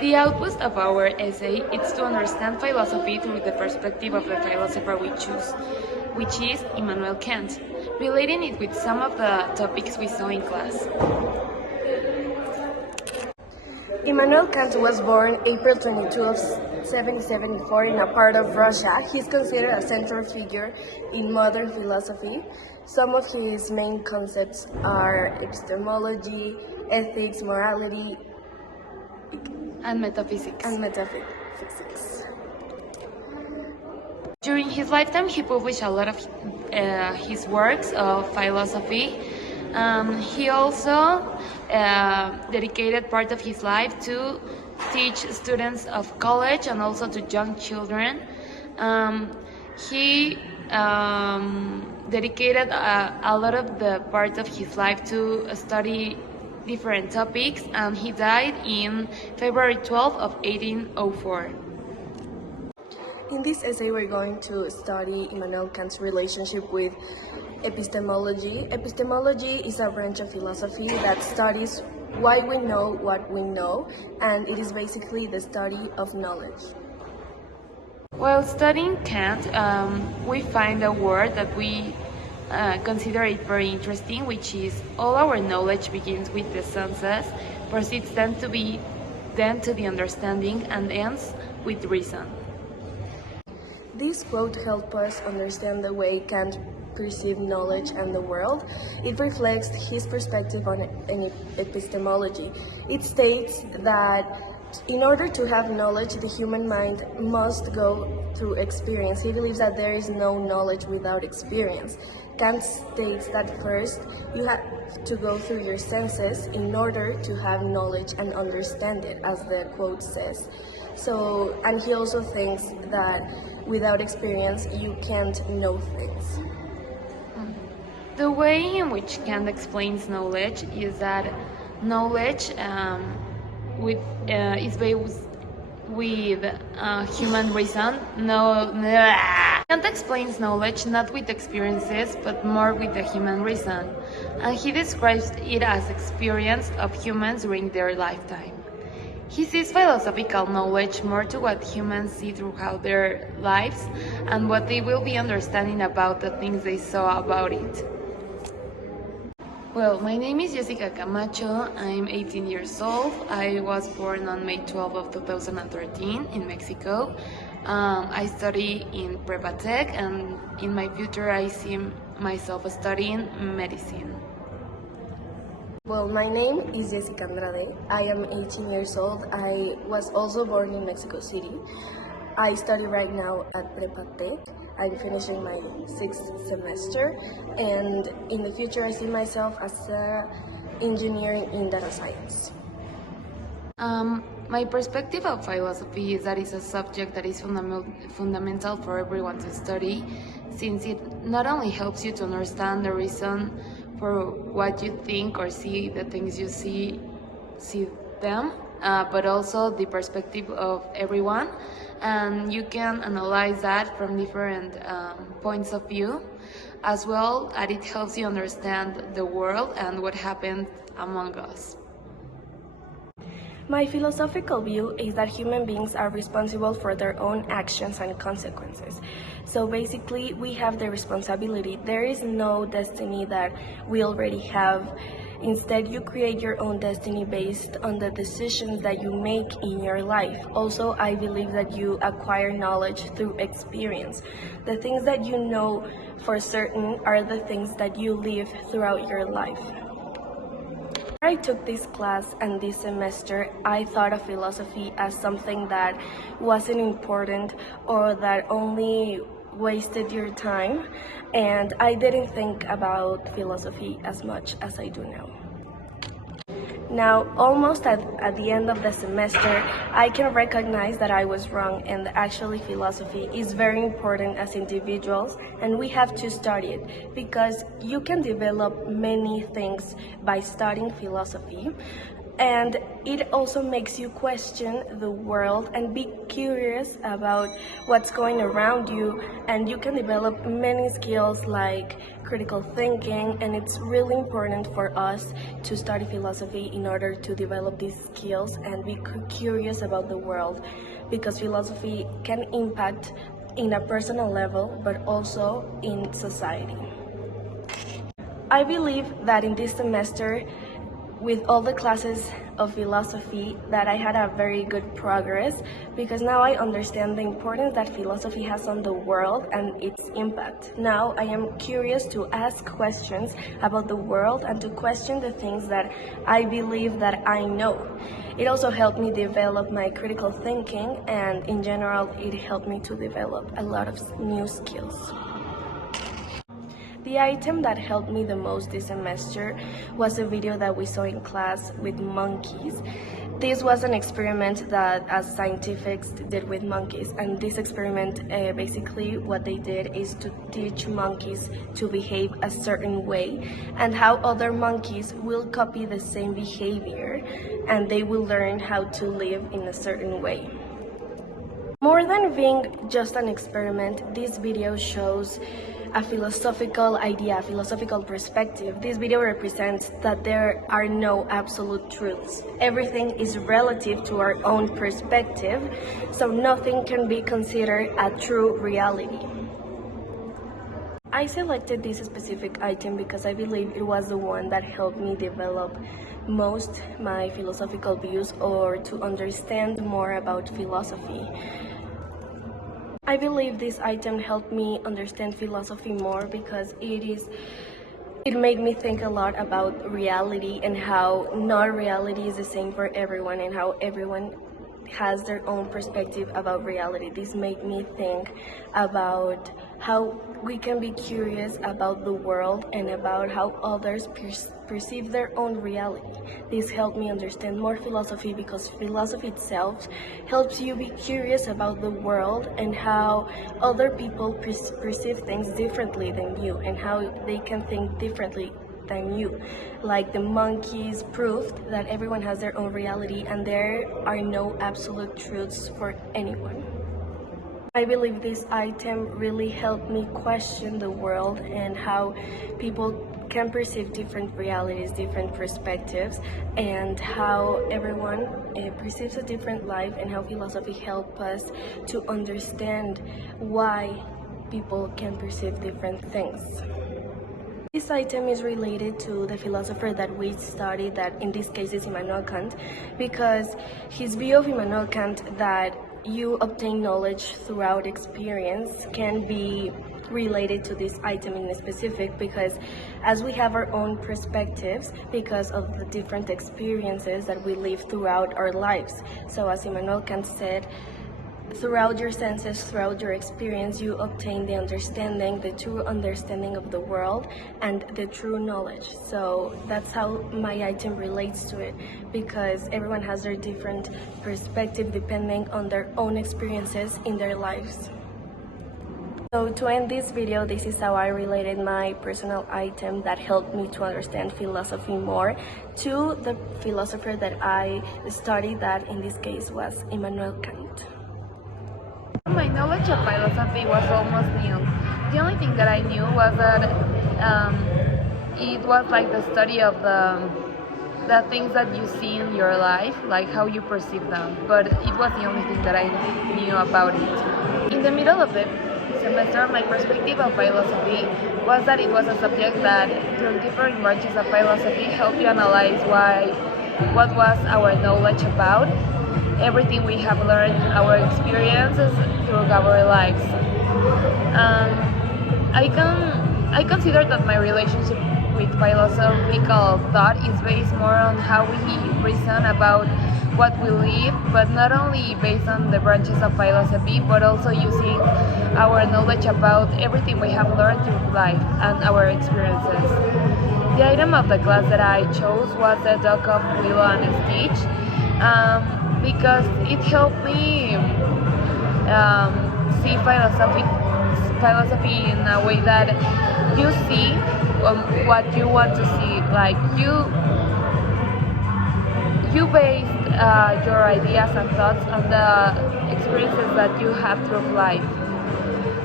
The output of our essay is to understand philosophy through the perspective of the philosopher we choose, which is Immanuel Kant, relating it with some of the topics we saw in class. Immanuel Kant was born April 22 of 1774 in a part of Russia. He's considered a central figure in modern philosophy. Some of his main concepts are epistemology, ethics, morality, And metaphysics. and metaphysics. During his lifetime, he published a lot of his works of philosophy. He also dedicated part of his life to teach students of college and also to young children. He dedicated a lot of the part of his life to study different topics, and he died in February 12th of 1804. In this essay, we're going to study Immanuel Kant's relationship with epistemology. Epistemology is a branch of philosophy that studies why we know what we know, and it is basically the study of knowledge. While studying Kant, we find a word that we consider it very interesting, which is all our knowledge begins with the senses, proceeds then to the understanding, and ends with reason. This quote helps us understand the way Kant perceived knowledge and the world. It reflects his perspective on epistemology. It states that in order to have knowledge, the human mind must go through experience. He believes that there is no knowledge without experience. Kant states that first you have to go through your senses in order to have knowledge and understand it, as the quote says. And he also thinks that without experience, you can't know things. The way in which Kant explains knowledge is that knowledge is based with human reason. Kant explains knowledge not with experiences, but more with the human reason, and he describes it as experience of humans during their lifetime. He sees philosophical knowledge more to what humans see throughout their lives and what they will be understanding about the things they saw about it. Well, my name is Jessica Camacho. I'm 18 years old. I was born on May 12 of 2013 in Mexico. I study in Prepa Tech, and in my future I see myself studying medicine. Well, my name is Jessica Andrade. I am 18 years old. I was also born in Mexico City. I study right now at Prepa Tech. I'm finishing my 6th semester, and in the future I see myself as an engineer in data science. My perspective of philosophy is that it's a subject that is fundamental for everyone to study, since it not only helps you to understand the reason for what you think or see the things you see them, but also the perspective of everyone, and you can analyze that from different points of view, as well as it helps you understand the world and what happens among us. My philosophical view is that human beings are responsible for their own actions and consequences. So basically, we have the responsibility. There is no destiny that we already have. Instead, you create your own destiny based on the decisions that you make in your life. Also, I believe that you acquire knowledge through experience. The things that you know for certain are the things that you live throughout your life. I took this class and this semester, I thought of philosophy as something that wasn't important or that only wasted your time, and I didn't think about philosophy as much as I do now. Now, almost at the end of the semester, I can recognize that I was wrong, and actually philosophy is very important as individuals, and we have to study it because you can develop many things by studying philosophy. And it also makes you question the world and be curious about what's going around you, and you can develop many skills like critical thinking, and it's really important for us to study philosophy in order to develop these skills and be curious about the world, because philosophy can impact in a personal level but also in society. I believe that in this semester, with all the classes of philosophy, that I had a very good progress, because now I understand the importance that philosophy has on the world and its impact. Now I am curious to ask questions about the world and to question the things that I believe that I know. It also helped me develop my critical thinking, and in general it helped me to develop a lot of new skills. The item that helped me the most this semester was a video that we saw in class with monkeys. This was an experiment that scientists did with monkeys, and this experiment basically what they did is to teach monkeys to behave a certain way, and how other monkeys will copy the same behavior and they will learn how to live in a certain way. More than being just an experiment, this video shows a philosophical idea, a philosophical perspective. This video represents that there are no absolute truths. Everything is relative to our own perspective, so nothing can be considered a true reality. I selected this specific item because I believe it was the one that helped me develop most my philosophical views, or to understand more about philosophy. I believe this item helped me understand philosophy more because it made me think a lot about reality and how not reality is the same for everyone, and how everyone has their own perspective about reality. This made me think about how we can be curious about the world and about how others perceive their own reality. This helped me understand more philosophy, because philosophy itself helps you be curious about the world and how other people perceive things differently than you, and how they can think differently than you. Like the monkeys proved that everyone has their own reality and there are no absolute truths for anyone. I believe this item really helped me question the world and how people can perceive different realities, different perspectives, and how everyone perceives a different life, and how philosophy helps us to understand why people can perceive different things. This item is related to the philosopher that we studied, that in this case is Immanuel Kant, because his view of Immanuel Kant that you obtain knowledge throughout experience can be related to this item in specific, because as we have our own perspectives because of the different experiences that we live throughout our lives. So as Immanuel Kant said, throughout your senses, throughout your experience, you obtain the understanding, the true understanding of the world and the true knowledge. So that's how my item relates to it, because everyone has their different perspective depending on their own experiences in their lives. So to end this video, this is how I related my personal item that helped me to understand philosophy more to the philosopher that I studied, that in this case was Immanuel Kant. My knowledge of philosophy was almost new. The only thing that I knew was that it was like the study of the things that you see in your life, like how you perceive them, but it was the only thing that I knew about it. In the middle of the semester, my perspective of philosophy was that it was a subject that, through different branches of philosophy, helped you analyze what was our knowledge about, everything we have learned, our experiences through our lives. I consider that my relationship with philosophical thought is based more on how we reason about what we live, but not only based on the branches of philosophy, but also using our knowledge about everything we have learned through life and our experiences. The item of the class that I chose was the Dog of Willow and Stitch, because it helped me see philosophy in a way that you see what you want to see. Like you base your ideas and thoughts on the experiences that you have through life.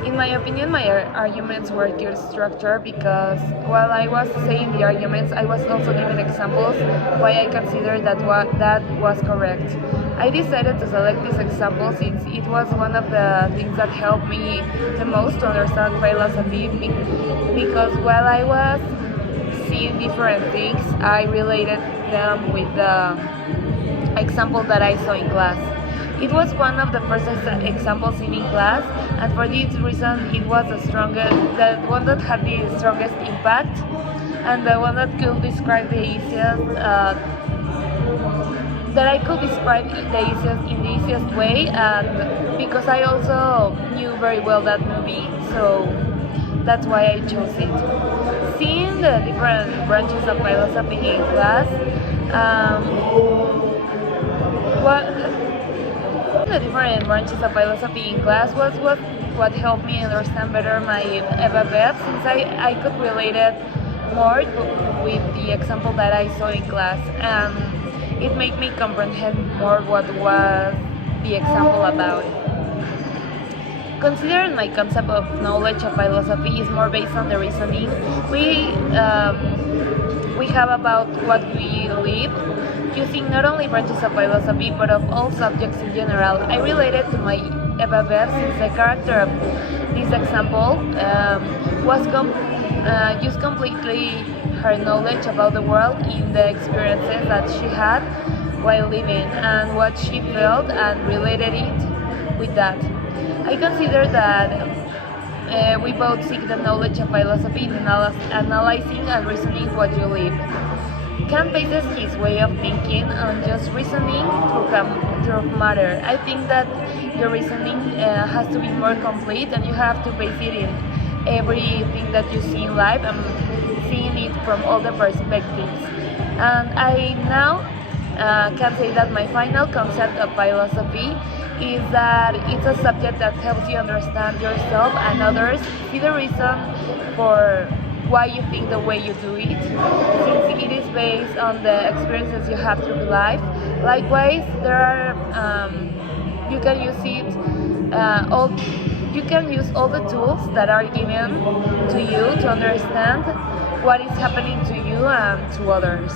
In my opinion, my arguments were good structure because while I was saying the arguments, I was also giving examples why I considered that was correct. I decided to select this example since it was one of the things that helped me the most to understand philosophy because while I was seeing different things, I related them with the example that I saw in class. It was one of the first examples seen in class, and for this reason, it was the one that had the strongest impact, and the one that could describe the easiest, that I could describe in the easiest way, and because I also knew very well that movie, so that's why I chose it. Seeing the different branches of philosophy in class, what the different branches of philosophy in class was what helped me understand better my EVA since I could relate it more with the example that I saw in class, and it made me comprehend more what was the example about. Considering my concept of knowledge of philosophy is more based on the reasoning we have about what we live, using not only branches of philosophy but of all subjects in general. I related to my Eva since the character of this example used completely her knowledge about the world in the experiences that she had while living and what she felt and related it with that. I consider that we both seek the knowledge of philosophy in analyzing and reasoning what you live. Kant bases his way of thinking on just reasoning through matter. I think that your reasoning has to be more complete, and you have to base it in everything that you see in life and seeing it from all the perspectives. And I now can say that my final concept of philosophy is that it's a subject that helps you understand yourself and others, see the reason for why you think the way you do it, since it is based on the experiences you have through life. Likewise, you can use you can use all the tools that are given to you to understand what is happening to you and to others.